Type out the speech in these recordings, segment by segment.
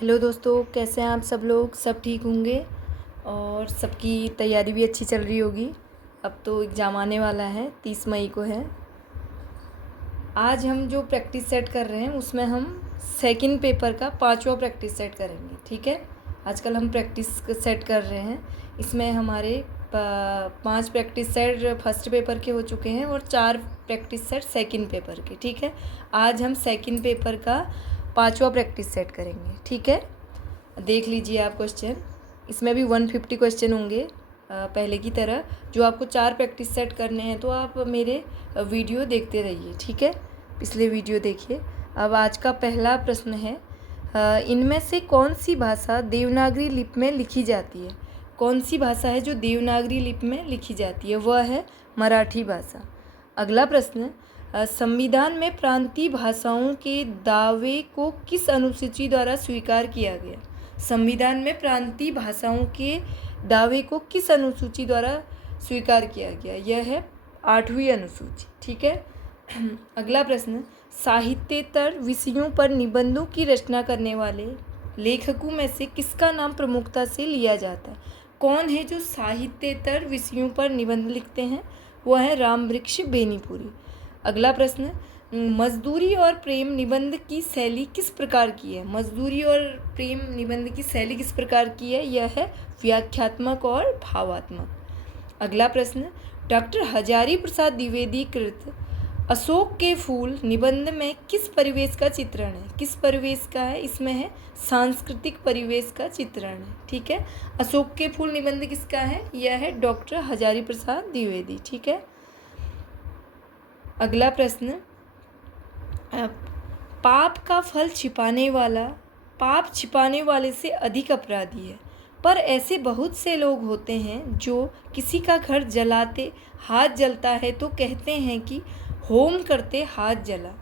Hello दोस्तों, कैसे हैं आप सब लोग। सब ठीक होंगे और सबकी तैयारी भी अच्छी चल रही होगी। अब तो एग्ज़ाम आने वाला है, 30 मई को है। आज हम जो प्रैक्टिस सेट कर रहे हैं उसमें हम सेकंड पेपर का 5वां प्रैक्टिस सेट करेंगे। ठीक है, आजकल हम प्रैक्टिस सेट कर रहे हैं। इसमें हमारे 5 प्रैक्टिस सेट फर्स्ट पेपर के हो चुके हैं और 4 प्रैक्टिस सेट सेकंड पेपर के। ठीक है, आज हम सेकंड पेपर का 5वां प्रैक्टिस सेट करेंगे। ठीक है, देख लीजिए आप क्वेश्चन। इसमें भी 150 क्वेश्चन होंगे पहले की तरह। जो आपको 4 प्रैक्टिस सेट करने हैं तो आप मेरे वीडियो देखते रहिए। ठीक है, पिछले वीडियो देखिए। अब आज का पहला प्रश्न है, इनमें से कौन सी भाषा देवनागरी लिपि में लिखी जाती है। कौन सी भाषा है जो देवनागरी लिपि में लिखी जाती है, वह है मराठी भाषा। अगला प्रश्न, संविधान में प्रांतीय भाषाओं के दावे को किस अनुसूची द्वारा स्वीकार किया गया। संविधान में प्रांतीय भाषाओं के दावे को किस अनुसूची द्वारा स्वीकार किया गया, यह है 8वीं अनुसूची। ठीक है, अगला प्रश्न, साहित्येतर विषयों पर निबंधों की रचना करने वाले लेखकों में से किसका नाम प्रमुखता से लिया जाता है। कौन है जो साहित्येतर विषयों पर निबंध लिखते हैं, वह है रामवृक्ष बेनीपुरी। अगला प्रश्न, मजदूरी और प्रेम निबंध की शैली किस प्रकार की है। मजदूरी और प्रेम निबंध की शैली किस प्रकार की है, यह है व्याख्यात्मक और भावात्मक। अगला प्रश्न, डॉक्टर हजारी प्रसाद द्विवेदी कृत अशोक के फूल निबंध में किस परिवेश का चित्रण है। किस परिवेश का है, इसमें है सांस्कृतिक परिवेश का चित्रण है। ठीक है, अशोक के फूल निबंध किसका है, यह है डॉक्टर हजारी प्रसाद द्विवेदी। ठीक है, अगला प्रश्न, पाप का फल पाप छिपाने वाले से अधिक अपराधी है, पर ऐसे बहुत से लोग होते हैं जो किसी का घर जलाते हाथ जलता है तो कहते हैं कि होम करते हाथ जला।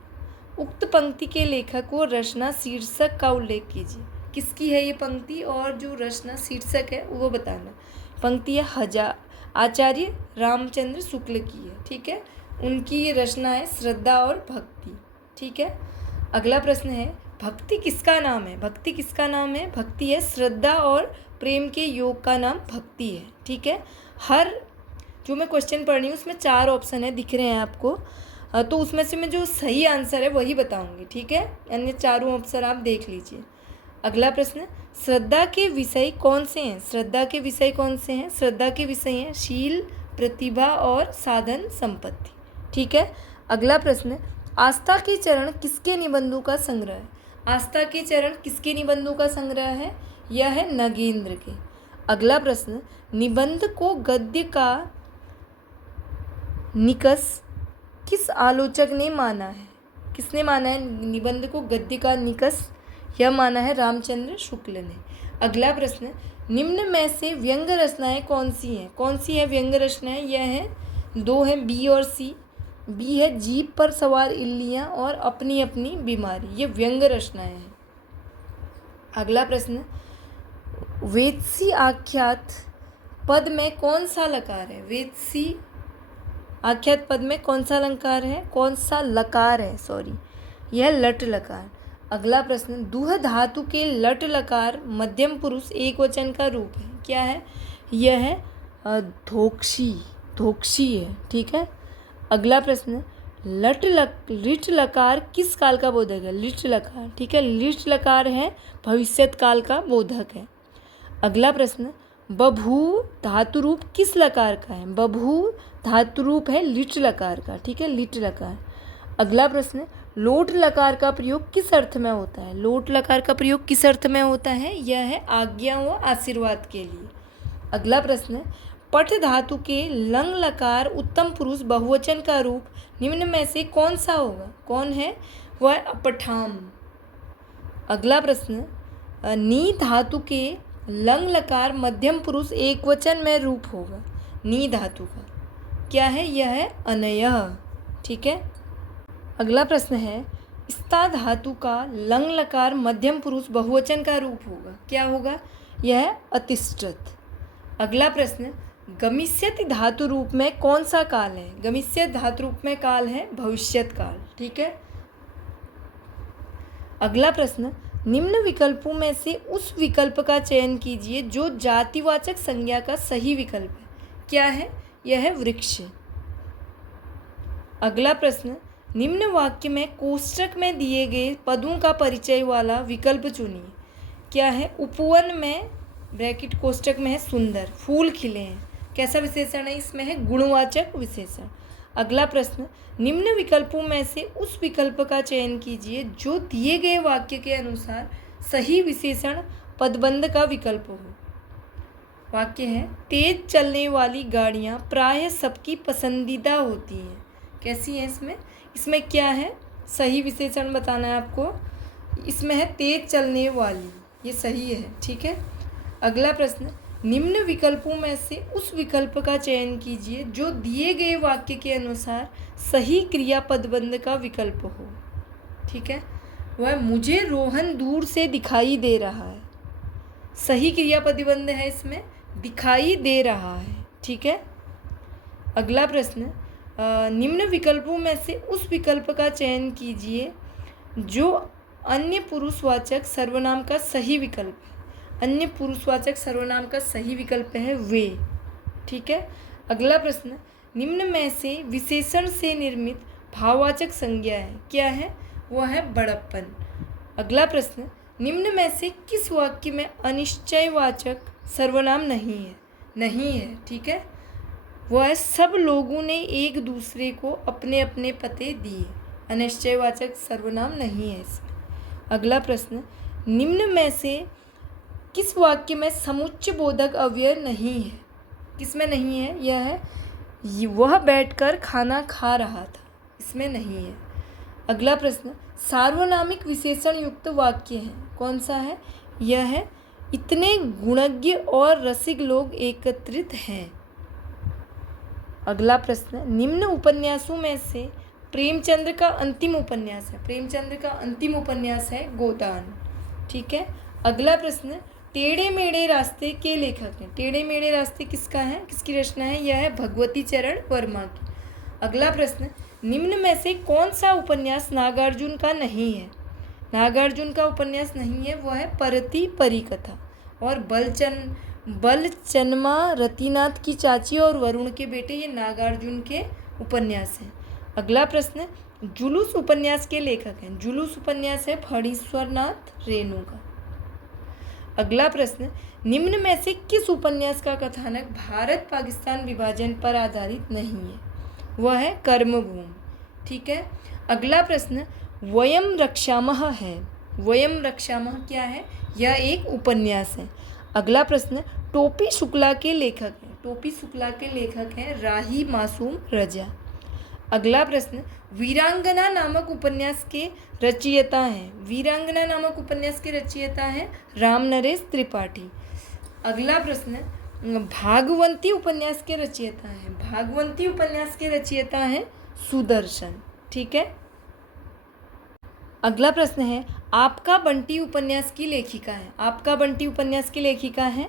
उक्त पंक्ति के लेखक व रचना शीर्षक का उल्लेख कीजिए। किसकी है ये पंक्ति और जो रचना शीर्षक है वो बताना। पंक्ति है आचार्य रामचंद्र शुक्ल की है। ठीक है, उनकी ये रचना है श्रद्धा और भक्ति। ठीक है, अगला प्रश्न है, भक्ति किसका नाम है। भक्ति किसका नाम है, भक्ति है श्रद्धा और प्रेम के योग का नाम भक्ति है। ठीक है, हर जो मैं क्वेश्चन पढ़ रही हूँ उसमें 4 ऑप्शन है, दिख रहे हैं आपको, तो उसमें से मैं जो सही आंसर है वही बताऊंगी। ठीक है, अन्य चारों ऑप्शन आप देख लीजिए। अगला प्रश्न, श्रद्धा के विषय कौन से हैं। श्रद्धा के विषय कौन से हैं, श्रद्धा के विषय हैं शील, प्रतिभा और साधन संपत्ति। ठीक है, अगला प्रश्न, आस्था के चरण किसके निबंधों का संग्रह है। आस्था के चरण किसके निबंधों का संग्रह है, यह है नगेंद्र के। अगला प्रश्न, निबंध को गद्य का निकष किस आलोचक ने माना है। किसने माना है निबंध को गद्य का निकष, यह माना है रामचंद्र शुक्ल ने। अगला प्रश्न, निम्न में से व्यंग्य रचनाएं कौन सी हैं। कौन सी है व्यंग्य रचनाएं, यह है 2 हैं, बी और सी। बी है जीप पर सवार इल्लियाँ और अपनी अपनी बीमारी, ये व्यंग्य रचनाएं हैं। अगला प्रश्न, वेदसी आख्यात पद में कौन सा लकार है। वेदसी आख्यात पद में कौन सा अलंकार है, कौन सा लकार है, सॉरी, यह लट लकार। अगला प्रश्न, दुह धातु के लट लकार मध्यम पुरुष एक वचन का रूप है, क्या है, यह है धोक्षी है। ठीक है, अगला प्रश्न, लिट लकार किस काल का बोधक है। लिट लकार, ठीक है, लिट लकार है भविष्यत काल का बोधक है। अगला प्रश्न, बभू धातु रूप किस लकार का है। बभू धातु रूप है लिट लकार का। ठीक है, लिट लकार। अगला प्रश्न, लोट लकार का प्रयोग किस अर्थ में होता है। लोट लकार का प्रयोग किस अर्थ में होता है, यह है आज्ञा व आशीर्वाद के लिए। अगला प्रश्न, पठ धातु के लंग लकार उत्तम पुरुष बहुवचन का रूप निम्न में से कौन सा होगा। कौन है, वह अपठाम। अगला प्रश्न, नी धातु के लंग लकार मध्यम पुरुष एक वचन में रूप होगा। नी धातु का क्या है, यह है अनयः। ठीक है, अगला प्रश्न है, स्ता धातु का लंग लकार मध्यम पुरुष बहुवचन का रूप होगा, क्या होगा, यह है अतिष्ठत। अगला प्रश्न, गमिष्यति धातु रूप में कौन सा काल है। गमिष्यति धातु रूप में काल है भविष्यत काल। ठीक है, अगला प्रश्न, निम्न विकल्पों में से उस विकल्प का चयन कीजिए जो जातिवाचक संज्ञा का सही विकल्प है। क्या है? यह है वृक्ष। अगला प्रश्न, निम्न वाक्य में कोष्ठक में दिए गए पदों का परिचय वाला विकल्प चुनिए। क्या है? उपवन में ब्रैकेट कोष्ठक में है सुंदर, फूल खिले हैं। कैसा विशेषण है? इसमें है गुणवाचक विशेषण। अगला प्रश्न, निम्न विकल्पों में से उस विकल्प का चयन कीजिए जो दिए गए वाक्य के अनुसार सही विशेषण पदबंध का विकल्प हो। वाक्य है, तेज चलने वाली गाड़ियाँ प्रायः सबकी पसंदीदा होती हैं। कैसी है? इसमें क्या है? सही विशेषण बताना है आपको। इसमें है तेज चलने वाली, ये सही है। ठीक है। अगला प्रश्न, निम्न विकल्पों में से उस विकल्प का चयन कीजिए जो दिए गए वाक्य के अनुसार सही क्रियापदबंध का विकल्प हो। ठीक है। वह मुझे रोहन दूर से दिखाई दे रहा है। सही क्रियापदबंध है, इसमें दिखाई दे रहा है। ठीक है। अगला प्रश्न, निम्न विकल्पों में से उस विकल्प का चयन कीजिए जो अन्य पुरुषवाचक सर्वनाम का सही विकल्प है। अन्य पुरुषवाचक सर्वनाम का सही विकल्प है वे। ठीक है। अगला प्रश्न, निम्न में से विशेषण से निर्मित भाववाचक संज्ञा है। क्या है? वह है बड़प्पन। अगला प्रश्न, निम्न में से किस वाक्य में अनिश्चयवाचक सर्वनाम नहीं है? नहीं है। ठीक है। वह सब लोगों ने एक दूसरे को अपने अपने पते दिए। अनिश्चयवाचक सर्वनाम नहीं है इसमें। अगला प्रश्न, निम्न में से किस वाक्य में समुच्चय बोधक अव्यय नहीं है? किसमें नहीं है? यह है वह बैठकर खाना खा रहा था। इसमें नहीं है। अगला प्रश्न, सार्वनामिक विशेषण युक्त वाक्य है। कौन सा है? यह है इतने गुणज्ञ और रसिक लोग एकत्रित हैं। अगला प्रश्न, निम्न उपन्यासों में से प्रेमचंद्र का अंतिम उपन्यास है। प्रेमचंद्र का अंतिम उपन्यास है गोदान। ठीक है। अगला प्रश्न, टेढ़े मेढ़े रास्ते के लेखक हैं। टेढ़े मेढ़े रास्ते किसका है? किसकी रचना है? यह है भगवती चरण वर्मा की। अगला प्रश्न, निम्न में से कौन सा उपन्यास नागार्जुन का नहीं है? नागार्जुन का उपन्यास नहीं है, वह है परती परिकथा और बलचनमा रतिनाथ की चाची और वरुण के बेटे, ये नागार्जुन के उपन्यास हैं। अगला प्रश्न, जुलूस उपन्यास के लेखक हैं। जुलूस उपन्यास है फणीश्वरनाथ रेणु का। अगला प्रश्न, निम्न में से किस उपन्यास का कथानक भारत पाकिस्तान विभाजन पर आधारित नहीं है? वह है कर्मभूमि। ठीक है। अगला प्रश्न, वयम रक्षामः है। वयम रक्षामः क्या है? यह एक उपन्यास है। अगला प्रश्न, टोपी शुक्ला के लेखक हैं। टोपी शुक्ला के लेखक हैं राही मासूम रजा। अगला प्रश्न, वीरांगना नामक उपन्यास के रचयिता हैं। वीरांगना नामक उपन्यास के रचयिता हैं राम नरेश त्रिपाठी। अगला प्रश्न, भागवंती उपन्यास के रचयिता हैं। भागवंती उपन्यास के रचयिता हैं सुदर्शन। ठीक है। अगला प्रश्न है, आपका बंटी उपन्यास की लेखिका है। आपका बंटी उपन्यास की लेखिका है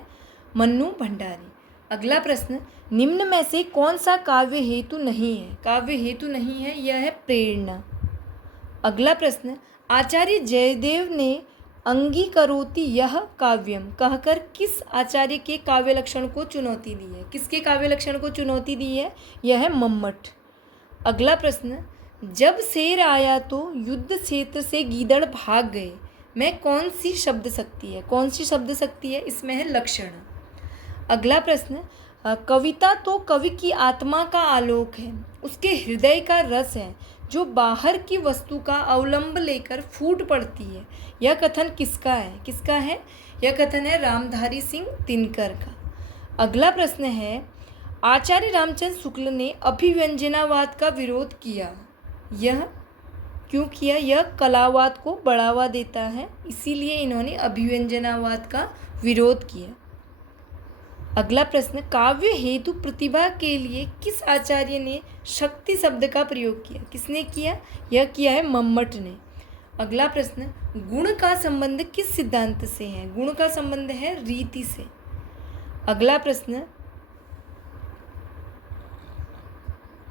मन्नू भंडारी। अगला प्रश्न, निम्न में से कौन सा काव्य हेतु नहीं है? काव्य हेतु नहीं है, यह है प्रेरणा। अगला प्रश्न, आचार्य जयदेव ने अंगीकरोति यह काव्यम कहकर किस आचार्य के काव्य लक्षण को चुनौती दी है? किसके काव्य लक्षण को चुनौती दी है? यह है मम्मट। अगला प्रश्न, जब शेर आया तो युद्ध क्षेत्र से गीदड़ भाग गए में कौन सी शब्द शक्ति है? कौन सी शब्द शक्ति है? इसमें है लक्षण। अगला प्रश्न, कविता तो कवि की आत्मा का आलोक है, उसके हृदय का रस है जो बाहर की वस्तु का अवलंब लेकर फूट पड़ती है। यह कथन किसका है? किसका है? यह कथन है रामधारी सिंह दिनकर का। अगला प्रश्न है, आचार्य रामचंद्र शुक्ल ने अभिव्यंजनावाद का विरोध किया। यह क्यों किया? यह कलावाद को बढ़ावा देता है, इसीलिए इन्होंने अभिव्यंजनावाद का विरोध किया। अगला प्रश्न, काव्य हेतु प्रतिभा के लिए किस आचार्य ने शक्ति शब्द का प्रयोग किया? किसने किया? यह किया है मम्मट ने। अगला प्रश्न, गुण का संबंध किस सिद्धांत से है? गुण का संबंध है रीति से। अगला प्रश्न,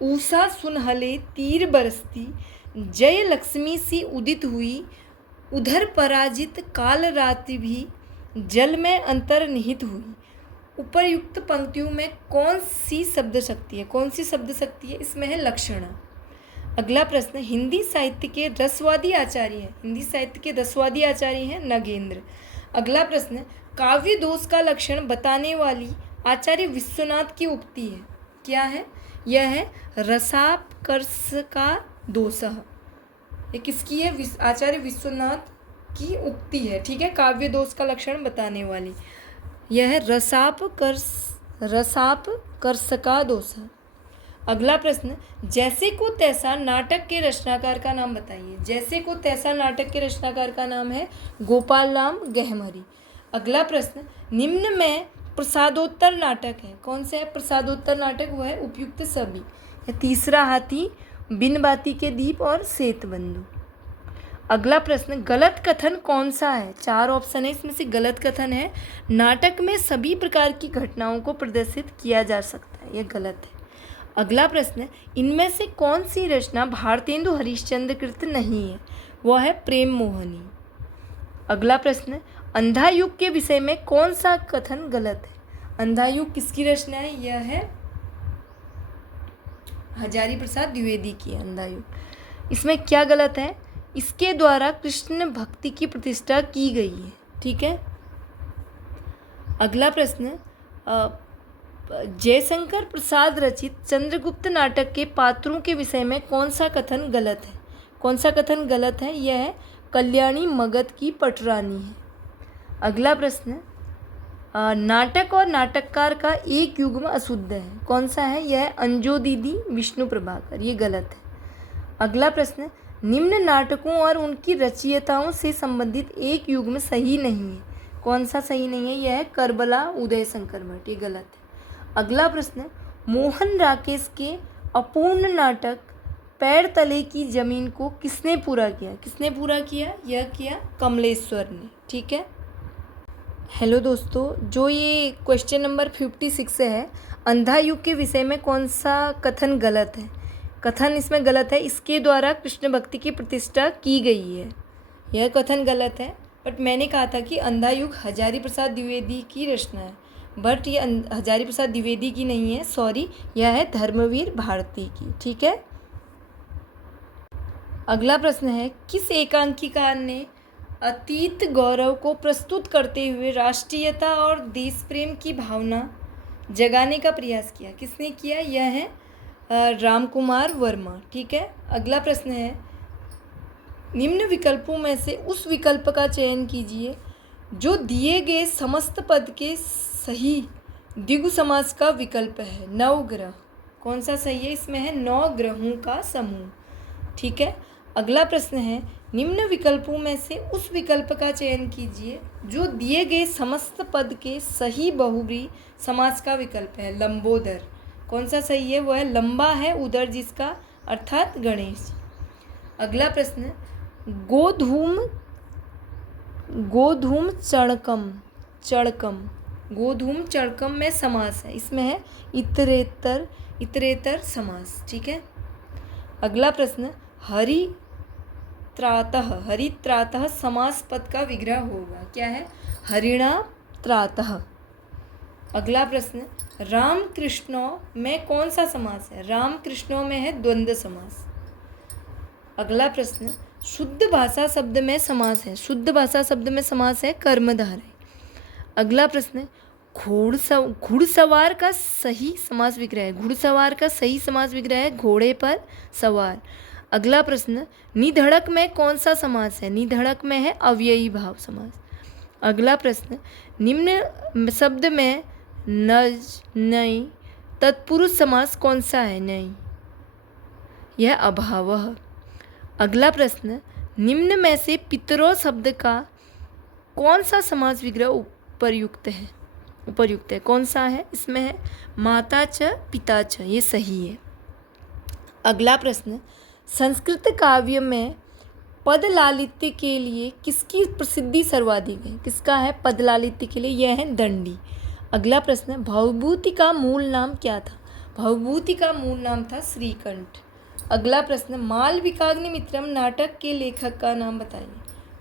ऊषा सुनहले तीर बरसती जय लक्ष्मी सी उदित हुई उधर पराजित काल रात्रि भी जल में अंतर्निहित हुई। उपरयुक्त पंक्तियों में कौन सी शब्द शक्ति है? कौन सी शब्द शक्ति है? इसमें है लक्षणा। अगला प्रश्न, हिंदी साहित्य के रसवादी आचार्य हैं। हिंदी साहित्य के रसवादी आचार्य हैं नगेंद्र। अगला प्रश्न, काव्य दोष का लक्षण बताने वाली आचार्य विश्वनाथ की उक्ति है, क्या है? यह है रसापकर्ष का दोषः। ये किसकी है? आचार्य विश्वनाथ की उक्ति है, ठीक है, काव्य दोष का लक्षण बताने वाली। यह है रसापकर्ष का दोषः। अगला प्रश्न, जैसे को तैसा नाटक के रचनाकार का नाम बताइए। जैसे को तैसा नाटक के रचनाकार का नाम है गोपाल राम गहमरी। अगला प्रश्न, निम्न में प्रसादोत्तर नाटक है, कौन सा है प्रसादोत्तर नाटक? वो है उपयुक्त सभी। तीसरा हाथी, बिन बाती के दीप और श्वेतबंधु। अगला प्रश्न, गलत कथन कौन सा है? 4 ऑप्शन है, इसमें से गलत कथन है नाटक में सभी प्रकार की घटनाओं को प्रदर्शित किया जा सकता है, यह गलत है। अगला प्रश्न, इनमें से कौन सी रचना भारतेंदु हरिश्चंद्र कृत नहीं है? वह है प्रेम मोहनी। अगला प्रश्न, अंधा युग के विषय में कौन सा कथन गलत है? अंधा युग किसकी रचना है? यह है हजारी प्रसाद द्विवेदी की अंधा युग। इसमें क्या गलत है? इसके द्वारा कृष्ण भक्ति की प्रतिष्ठा की गई है, ठीक है। अगला प्रश्न, जयशंकर प्रसाद रचित चंद्रगुप्त नाटक के पात्रों के विषय में कौन सा कथन गलत है? कौन सा कथन गलत है? यह है कल्याणी मगध की पटरानी है। अगला प्रश्न, नाटक और नाटककार का एक युग्म अशुद्ध है, कौन सा है? यह है अंजो दीदी विष्णु प्रभाकर, ये गलत है। अगला प्रश्न, निम्न नाटकों और उनकी रचयिताओं से संबंधित एक युग्म सही नहीं है, कौन सा सही नहीं है? यह है करबला उदय शंकर भट्ट, ये गलत है। अगला प्रश्न, मोहन राकेश के अपूर्ण नाटक पैर तले की जमीन को किसने पूरा किया? किसने पूरा किया? यह किया कमलेश्वर ने, ठीक है। हेलो दोस्तों, जो ये क्वेश्चन नंबर 56 है, अंधा युग के विषय में कौन सा कथन गलत है? कथन इसमें गलत है, इसके द्वारा कृष्ण भक्ति की प्रतिष्ठा की गई है, यह कथन गलत है। बट मैंने कहा था कि अंधा युग हजारी प्रसाद द्विवेदी की रचना है, बट ये हजारी प्रसाद द्विवेदी की नहीं है, सॉरी, यह है धर्मवीर भारती की, ठीक है। अगला प्रश्न है, किस एकांकिकार ने अतीत गौरव को प्रस्तुत करते हुए राष्ट्रीयता और देश प्रेम की भावना जगाने का प्रयास किया? किसने किया? यह है राम कुमार वर्मा, ठीक है। अगला प्रश्न है, निम्न विकल्पों में से उस विकल्प का चयन कीजिए जो दिए गए समस्त पद के सही द्विगु समास का विकल्प है। नवग्रह, कौन सा सही है? इसमें है 9 ग्रहों का समूह, ठीक है। अगला प्रश्न है, निम्न विकल्पों में से उस विकल्प का चयन कीजिए जो दिए गए समस्त पद के सही बहुब्रीहि समास का विकल्प है। लंबोदर, कौन सा सही है? वो है लंबा है उदर जिसका, अर्थात गणेश। अगला प्रश्न, गोधूम चढ़कम में समास है, इसमें है इतरेतर समास, ठीक है। अगला प्रश्न, हरित्रातः समास पद का विग्रह होगा, क्या है? हरिणा त्रातः। अगला प्रश्न, राम कृष्णों में कौन सा समास है? राम कृष्णों में है द्वंद्व समास। अगला प्रश्न, शुद्ध भाषा शब्द में समास है, शुद्ध भाषा शब्द में समास है कर्मधारय। अगला प्रश्न, घुड़सवार का सही समास विग्रह है, घुड़सवार का सही समास विग्रह है घोड़े पर सवार। अगला प्रश्न, निधड़क में कौन सा समास है? निधड़क में है अव्ययी भाव समास। अगला प्रश्न, निम्न शब्द में नज नई तत्पुरुष समास कौन सा है? नहीं, यह अभावः। अगला प्रश्न, निम्न में से पितरों शब्द का कौन सा समास विग्रह उपयुक्त है, कौन सा है? इसमें है माता च पिता च, ये सही है। अगला प्रश्न, संस्कृत काव्य में पद लालित्य के लिए किसकी प्रसिद्धि सर्वाधिक है? किसका है पद लालित्य के लिए? यह है दंडी। अगला प्रश्न, भवभूति का मूल नाम क्या था? भवभूति का मूल नाम था श्रीकंठ। अगला प्रश्न, मालविकाग्निमित्रम नाटक के लेखक का नाम बताइए।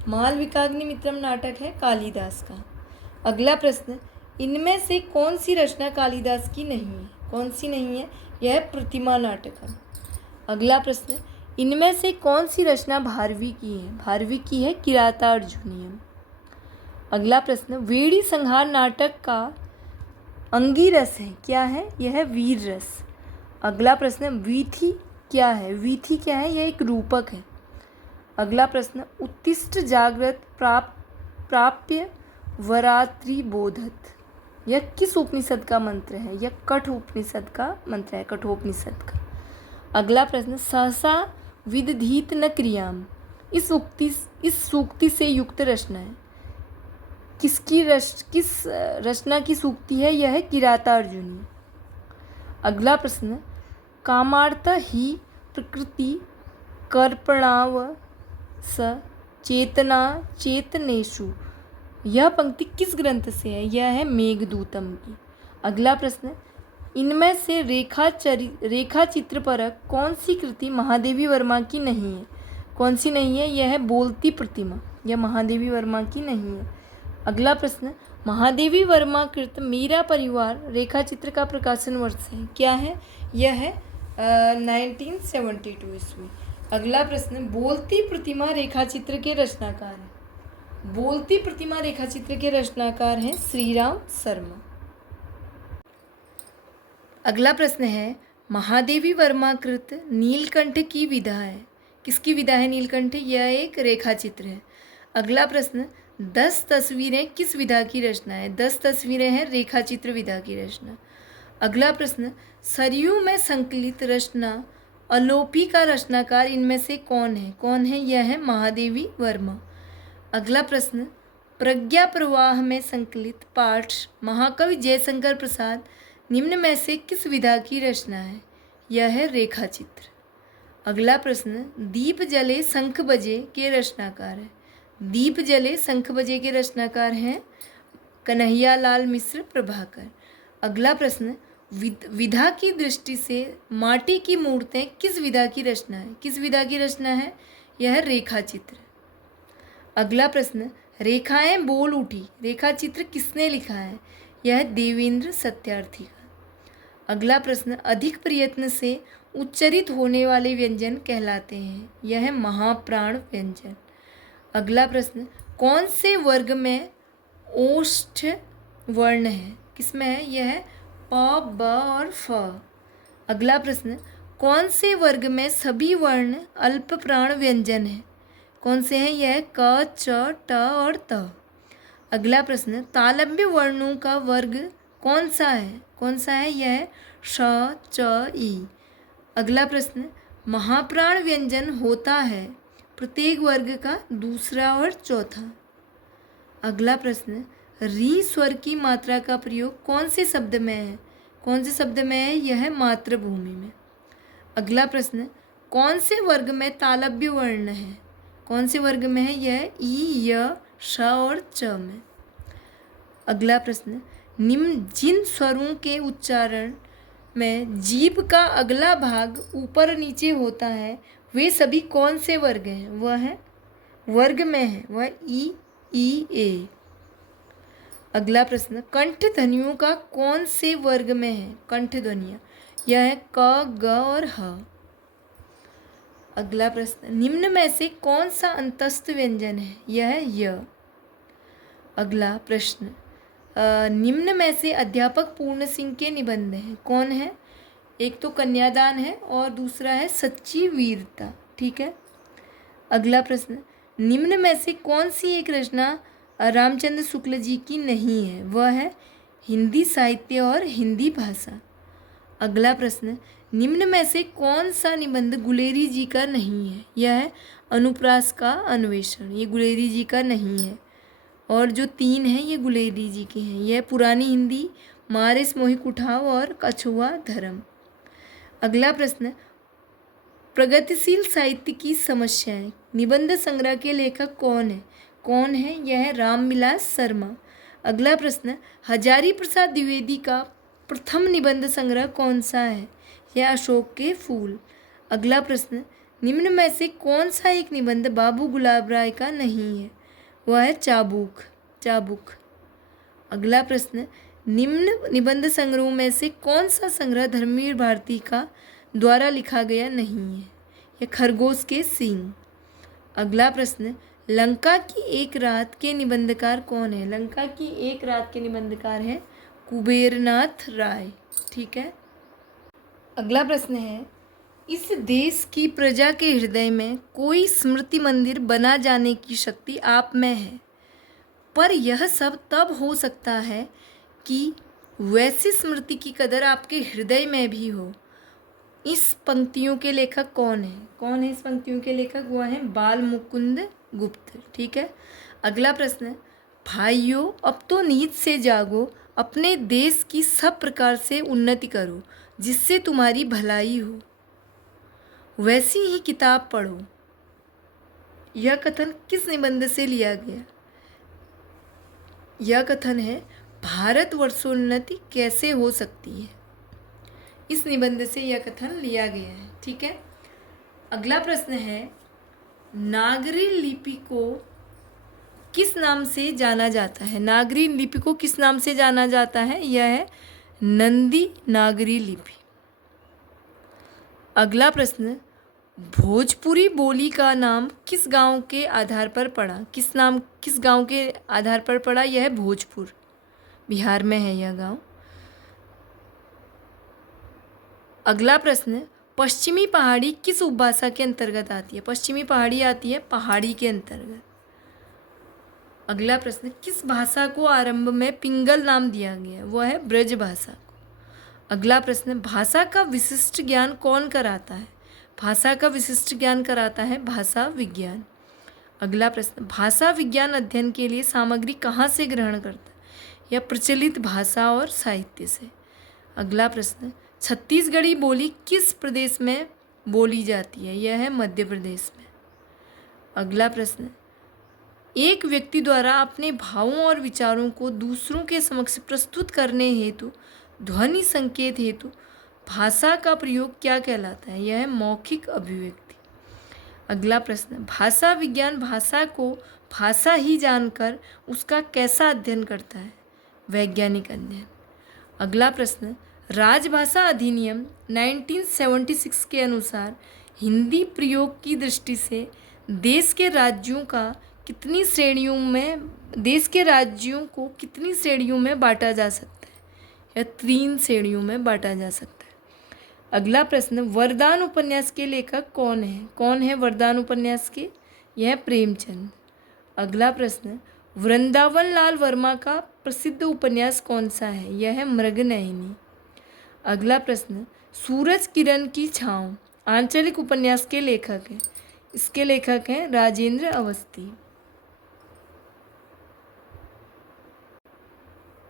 मालविकाग्निमित्रम नाटक है कालिदास का। अगला प्रश्न, इनमें से कौन सी रचना कालिदास की नहीं है? कौन सी नहीं है? यह प्रतिमा नाटक है। अगला प्रश्न, इनमें से कौन सी रचना भारवी की है? भारवी की है किरातार्जुनीयम। अगला प्रश्न, वेड़ी संहार नाटक का अंगिरस है, क्या है? यह वीर रस। अगला प्रश्न, वीथी क्या है? वीथी क्या है? यह एक रूपक है। अगला प्रश्न, उत्तिष्ठ जागृत प्राप्य वरात्रि बोधत, यह किस उपनिषद का मंत्र है? यह कठ उपनिषद का मंत्र है, कठोपनिषद का। अगला प्रश्न, सहसा विदधीत न क्रियाम, इस सूक्ति से युक्त रचना है, किस रचना की सूक्ति है? यह है किरातार्जुनी। अगला प्रश्न, कामार्थ ही प्रकृति कर्पणाव स चेतना चेतनेषु, यह पंक्ति किस ग्रंथ से है? यह है मेघदूतम की। अगला प्रश्न, इनमें से रेखा चित्र परक कौन सी कृति महादेवी वर्मा की नहीं है? कौन सी नहीं है? यह है बोलती प्रतिमा, यह महादेवी वर्मा की नहीं है। अगला प्रश्न, महादेवी वर्मा कृत मेरा परिवार रेखा चित्र का प्रकाशन वर्ष है, क्या है? यह है 1972 ईस्वी। अगला प्रश्न, बोलती प्रतिमा रेखा चित्र के रचनाकार हैं। बोलती प्रतिमा रेखा चित्र के रचनाकार हैं श्रीराम शर्मा। अगला प्रश्न है, महादेवी वर्मा कृत नीलकंठ की विधा है, किसकी विधा है नीलकंठ? यह एक रेखा चित्र है। अगला प्रश्न, 10 तस्वीरें किस विधा की रचना है? 10 तस्वीरें हैं रेखा चित्र विधा की रचना। अगला प्रश्न, सरयू में संकलित रचना अलोपी का रचनाकार इनमें से कौन है? कौन है? यह है महादेवी वर्मा। अगला प्रश्न, प्रज्ञा प्रवाह में संकलित पाठ महाकवि जयशंकर प्रसाद निम्न में से किस विधा की रचना है? यह है रेखा चित्र। अगला प्रश्न, दीप जले शंख बजे के रचनाकार है। दीप जले शंख बजे के रचनाकार हैं कन्हैयालाल मिश्र प्रभाकर। अगला प्रश्न, विधा की दृष्टि से माटी की मूर्तें किस विधा की रचना है? किस विधा की रचना है? यह रेखा चित्र। अगला प्रश्न, रेखाएं बोल उठी रेखा चित्र किसने लिखा है? यह देवेंद्र सत्यार्थी का। अगला प्रश्न, अधिक प्रयत्न से उच्चरित होने वाले व्यंजन कहलाते हैं, यह है महाप्राण व्यंजन। अगला प्रश्न, कौन से वर्ग में ओष्ठ वर्ण है? किसमें है? यह है प, ब और फ। अगला प्रश्न, कौन से वर्ग में सभी वर्ण अल्प प्राण व्यंजन है? कौन से हैं? यह क, च, ट और त। अगला प्रश्न, तालव्य वर्णों का वर्ग कौन सा है? कौन सा है? यह श, च, ई। अगला प्रश्न, महाप्राण व्यंजन होता है प्रत्येक वर्ग का दूसरा और चौथा। अगला प्रश्न, री स्वर की मात्रा का प्रयोग कौन से शब्द में है? कौन से शब्द में है? यह है मातृभूमि में। अगला प्रश्न, कौन से वर्ग में तालव्य वर्ण है? कौन से वर्ग में है? यह ई, य, श और च में। अगला प्रश्न, निम्न जिन स्वरों के उच्चारण में जीभ का अगला भाग ऊपर नीचे होता है वे सभी कौन से वर्ग हैं? वह है वर्ग में है, वह ई, ए। अगला प्रश्न, कंठ ध्वनियों का कौन से वर्ग में है? कंठ ध्वनियाँ, यह है क, ग और ह। अगला प्रश्न, निम्न में से कौन सा अंतस्थ व्यंजन है? यह है य। अगला प्रश्न, निम्न में से अध्यापक पूर्ण सिंह के निबंध हैं, कौन है? एक तो कन्यादान है और दूसरा है सच्ची वीरता, ठीक है। अगला प्रश्न, निम्न में से कौन सी एक रचना रामचंद्र शुक्ल जी की नहीं है? वह है हिंदी साहित्य और हिंदी भाषा। अगला प्रश्न, निम्न में से कौन सा निबंध गुलेरी जी का नहीं है? यह है अनुप्रास का अन्वेषण, ये गुलेरी जी का नहीं है। और जो 3 हैं ये गुलेरी जी के हैं, यह पुरानी हिंदी, मारिस मोहि कुठाव और कछुआ धर्म। अगला प्रश्न, प्रगतिशील साहित्य की समस्याएं निबंध संग्रह के लेखक कौन है? कौन है? यह है रामविलास शर्मा। अगला प्रश्न, हजारी प्रसाद द्विवेदी का प्रथम निबंध संग्रह कौन सा है? यह अशोक के फूल। अगला प्रश्न, निम्न में से कौन सा एक निबंध बाबू गुलाब राय का नहीं है? वह है चाबुक। चाबुक। अगला प्रश्न, निम्न निबंध संग्रह में से कौन सा संग्रह धर्मवीर भारती का द्वारा लिखा गया नहीं है? यह खरगोश के सींग। अगला प्रश्न, लंका की एक रात के निबंधकार कौन है? लंका की एक रात के निबंधकार है कुबेरनाथ राय। ठीक है। अगला प्रश्न है, इस देश की प्रजा के हृदय में कोई स्मृति मंदिर बना जाने की शक्ति आप में है, पर यह सब तब हो सकता है कि वैसी स्मृति की कदर आपके हृदय में भी हो। इस पंक्तियों के लेखक कौन है? कौन है इस पंक्तियों के लेखक? वह है बाल मुकुंद गुप्त। ठीक है। अगला प्रश्न, भाइयों अब तो नींद से जागो, अपने देश की सब प्रकार से उन्नति करो जिससे तुम्हारी भलाई हो, वैसी ही किताब पढ़ो। यह कथन किस निबंध से लिया गया? यह कथन है भारत वर्षोन्नति कैसे हो सकती है। इस निबंध से यह कथन लिया गया है। ठीक है। अगला प्रश्न है, नागरी लिपि को किस नाम से जाना जाता है? नागरी लिपि को किस नाम से जाना जाता है? यह है नंदी नागरी लिपि। अगला प्रश्न, भोजपुरी बोली का नाम किस गांव के आधार पर पड़ा? किस गांव के आधार पर पड़ा? यह है भोजपुर। बिहार में है यह गांव। अगला प्रश्न, पश्चिमी पहाड़ी किस उपभाषा के अंतर्गत आती है? पश्चिमी पहाड़ी आती है पहाड़ी के अंतर्गत। अगला प्रश्न, किस भाषा को आरंभ में पिंगल नाम दिया गया? वह है ब्रज भाषा को। अगला प्रश्न, भाषा का विशिष्ट ज्ञान कौन कराता है? भाषा का विशिष्ट ज्ञान कराता है भाषा विज्ञान। अगला प्रश्न, भाषा विज्ञान अध्ययन के लिए सामग्री कहाँ से ग्रहण करता है? यह प्रचलित भाषा और साहित्य से। अगला प्रश्न, छत्तीसगढ़ी बोली किस प्रदेश में बोली जाती है? यह है मध्य प्रदेश में। अगला प्रश्न, एक व्यक्ति द्वारा अपने भावों और विचारों को दूसरों के समक्ष प्रस्तुत करने हेतु ध्वनि संकेत हेतु भाषा का प्रयोग क्या कहलाता है? यह है मौखिक अभिव्यक्ति। अगला प्रश्न, भाषा विज्ञान भाषा को भाषा ही जानकर उसका कैसा अध्ययन करता है? वैज्ञानिक अध्ययन। अगला प्रश्न, राजभाषा अधिनियम 1976 के अनुसार हिंदी प्रयोग की दृष्टि से देश के राज्यों को कितनी श्रेणियों में बांटा जा सकता है? या 3 श्रेणियों में बांटा जा सकता है। अगला प्रश्न, वरदान उपन्यास के लेखक कौन है? कौन है वरदान उपन्यास के? यह प्रेमचंद। अगला प्रश्न, वृंदावन लाल वर्मा का प्रसिद्ध उपन्यास कौन सा है? यह है मृगनयनी। अगला प्रश्न, सूरज किरण की छाँव आंचलिक उपन्यास के लेखक हैं? इसके लेखक हैं राजेंद्र अवस्थी।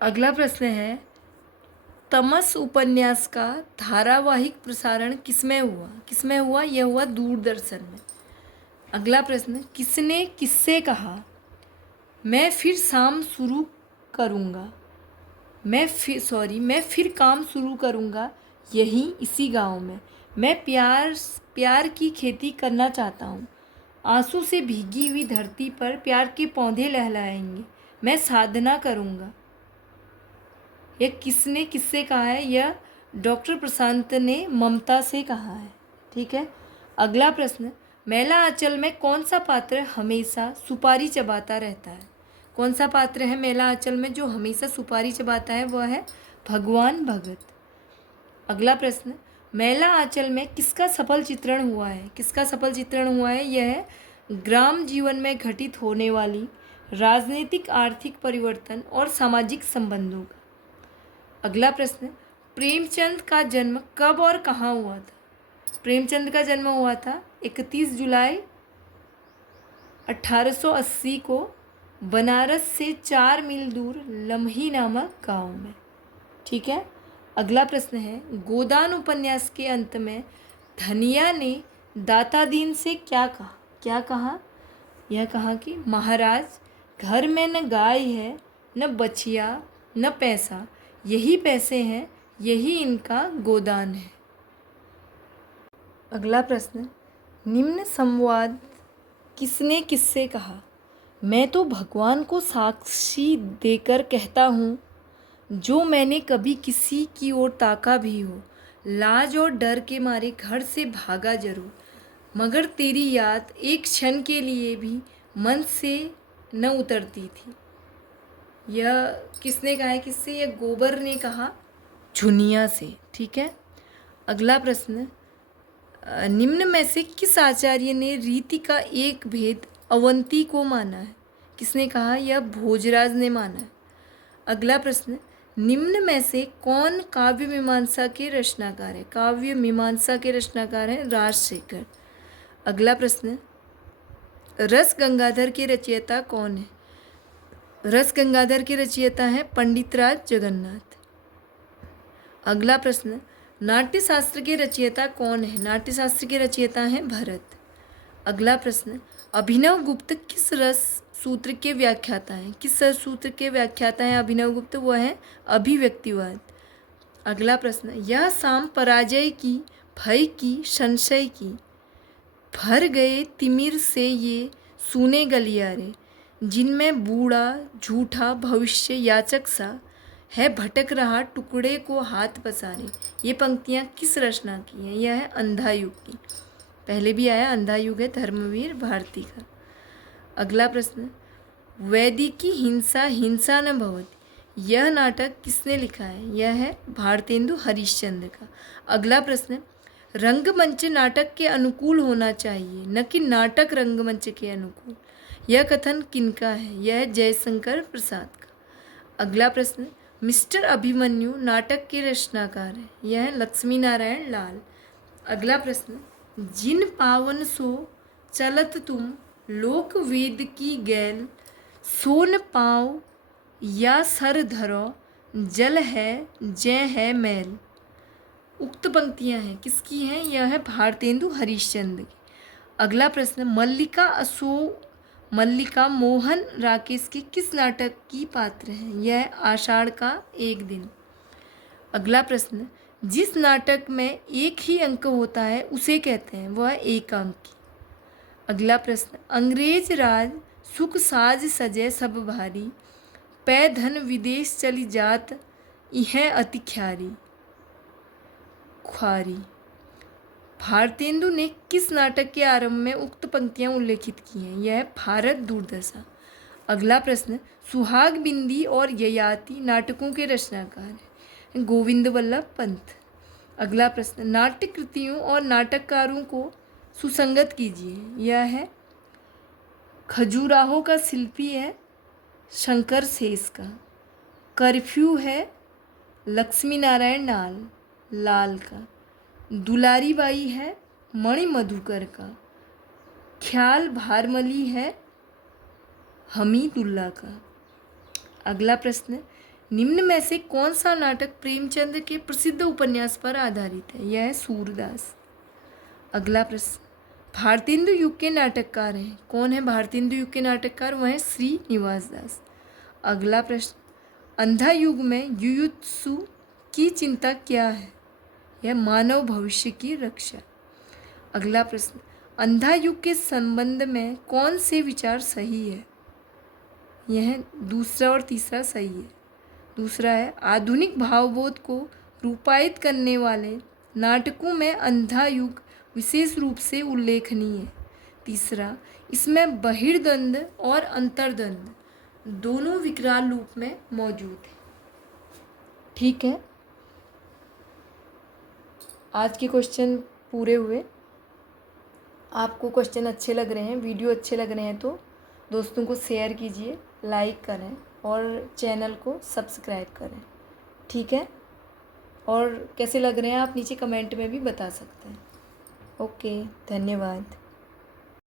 अगला प्रश्न है, तमस उपन्यास का धारावाहिक प्रसारण किसमें हुआ? यह हुआ दूरदर्शन में। अगला प्रश्न, किसने किससे कहा मैं फिर काम शुरू करूँगा यहीं इसी गांव में। मैं प्यार की खेती करना चाहता हूँ। आंसू से भीगी हुई धरती पर प्यार के पौधे लहलाएंगे। मैं साधना करूँगा। यह किसने किससे कहा है? यह डॉक्टर प्रशांत ने ममता से कहा है। ठीक है। अगला प्रश्न, मैला आंचल में कौन सा पात्र हमेशा सुपारी चबाता रहता है? कौन सा पात्र है मैला आंचल में जो हमेशा सुपारी चबाता है? वह है भगवान भगत। अगला प्रश्न, मैला आंचल में किसका सफल चित्रण हुआ है? किसका सफल चित्रण हुआ है? यह है ग्राम जीवन में घटित होने वाली राजनीतिक आर्थिक परिवर्तन और सामाजिक संबंधों का। अगला प्रश्न, प्रेमचंद का जन्म कब और कहाँ हुआ था? प्रेमचंद का जन्म हुआ था 31 जुलाई 1880 को बनारस से 4 मील दूर लम्ही नामक गांव में। ठीक है। अगला प्रश्न है, गोदान उपन्यास के अंत में धनिया ने दातादीन से क्या कहा? यह कहा कि महाराज, घर में न गाय है, न बछिया, न पैसा, यही पैसे हैं, यही इनका गोदान है। अगला प्रश्न, निम्न संवाद किसने किससे कहा? मैं तो भगवान को साक्षी देकर कहता हूँ, जो मैंने कभी किसी की ओर ताका भी हो, लाज और डर के मारे घर से भागा जरूर, मगर तेरी याद एक क्षण के लिए भी मन से न उतरती थी। यह किसने कहा है? किससे? यह गोबर ने कहा, झुनिया से। ठीक है। अगला प्रश्न, निम्न में से किस आचार्य ने रीति का एक भेद अवंती को माना है? किसने कहा? यह भोजराज ने माना है। अगला प्रश्न, निम्न में से कौन काव्य मीमांसा के रचनाकार है? काव्य मीमांसा के रचनाकार हैं राजशेखर। अगला प्रश्न, रस गंगाधर के रचयिता कौन है? रस गंगाधर के रचयिता हैं पंडितराज जगन्नाथ। अगला प्रश्न, नाट्यशास्त्र के रचयिता कौन है? नाट्यशास्त्र के रचयिता हैं भरत। अगला प्रश्न, अभिनव गुप्त किस रस सूत्र के व्याख्याता हैं? किस रस सूत्र के व्याख्याता हैं अभिनव गुप्त? वह है अभिव्यक्तिवाद। अगला प्रश्न, यह शाम पराजय की, भय की, संशय की, भर गए तिमिर से ये सूने गलियारे, जिनमें बूढ़ा झूठा भविष्य याचक सा है भटक रहा टुकड़े को हाथ पसारे। ये पंक्तियाँ किस रचना की हैं? यह है अंधा युग की। पहले भी आया, अंधा युग है धर्मवीर भारती का। अगला प्रश्न, वैदिकी हिंसा हिंसा न भवति, यह नाटक किसने लिखा है? यह है भारतेंदु हरिश्चंद्र का। अगला प्रश्न, रंगमंच नाटक के अनुकूल होना चाहिए, न कि नाटक रंगमंच के अनुकूल, यह कथन किनका है? यह है जयशंकर प्रसाद का। अगला प्रश्न, मिस्टर अभिमन्यु नाटक के रचनाकार है? यह है लक्ष्मी नारायण लाल। अगला प्रश्न, जिन पावन सो चलत तुम लोक वेद की गैल, सोन पाँव या सर धरो जल है जय है मैल। उक्त पंक्तियाँ हैं किसकी हैं? यह है भारतेंदु हरिश्चंद्र की। अगला प्रश्न, मल्लिका मोहन राकेश के किस नाटक की पात्र है? यह है आषाढ़ का एक दिन। अगला प्रश्न, जिस नाटक में एक ही अंक होता है उसे कहते हैं? वह है एकांकी। अगला प्रश्न, अंग्रेज राज सुख साज सजे सब भारी, पै धन विदेश चली जात इह अति ख्वारी। भारतेंदु ने किस नाटक के आरंभ में उक्त पंक्तियाँ उल्लेखित की हैं? यह है भारत दुर्दशा। अगला प्रश्न, सुहाग बिंदी और ययाति नाटकों के रचनाकार हैं? गोविंद वल्लभ पंत। अगला प्रश्न, नाट्य कृतियों और नाटककारों को सुसंगत कीजिए। यह है खजुराहो का शिल्पी है शंकर शेष का। कर्फ्यू है लक्ष्मी नारायण लाल का। दुलारी बाई है मणि मधुकर का। ख्याल भारमली है हमीदुल्ला का। अगला प्रश्न, निम्न में से कौन सा नाटक प्रेमचंद के प्रसिद्ध उपन्यास पर आधारित है? यह है सूरदास। अगला प्रश्न, भारतेंदु युग के नाटककार हैं? कौन है भारतेंदु युग के नाटककार? वह है श्रीनिवास दास। अगला प्रश्न, अंधा युग में युयुत्सु की चिंता क्या है? यह मानव भविष्य की रक्षा। अगला प्रश्न, अंधा युग के संबंध में कौन से विचार सही है? यह दूसरा और तीसरा सही है। दूसरा है, आधुनिक भावबोध को रूपायित करने वाले नाटकों में अंधा युग विशेष रूप से उल्लेखनीय है। तीसरा, इसमें बहिर्द्वंद और अंतर्द्वंद दोनों विकराल रूप में मौजूद है। ठीक है, आज के क्वेश्चन पूरे हुए। आपको क्वेश्चन अच्छे लग रहे हैं, वीडियो अच्छे लग रहे हैं तो दोस्तों को शेयर कीजिए, लाइक करें और चैनल को सब्सक्राइब करें। ठीक है, और कैसे लग रहे हैं आप नीचे कमेंट में भी बता सकते हैं। ओके, धन्यवाद।